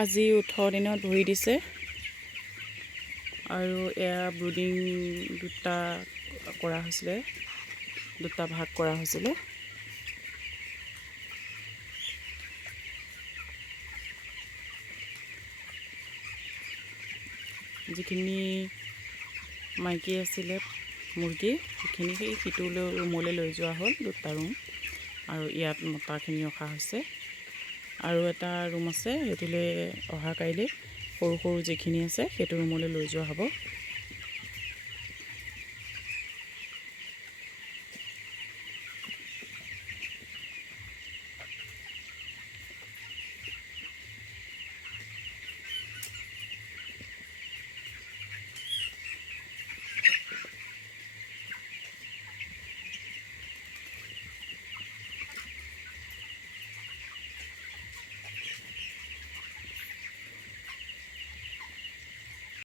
আজি 18 দিনত ভৰি দিছে আৰু এয়া ব্ৰুডিং দুটা কৰা হৈছিলে, দুটা ভাগ কৰা হৈছিলে। যিখিনি মাইকী আছিলে মুৰ্গী সেইখিনি সেই সিটো ৰুমলৈ লৈ যোৱা হ'ল, দুটা ৰুম, আৰু ইয়াত মতাখিনি ৰখা হৈছে। আৰু এটা ৰুম আছে, সেইটোলৈ অহা কাইলৈ সৰু সৰু যিখিনি আছে সেইটো ৰুমলৈ লৈ যোৱা হ'ব।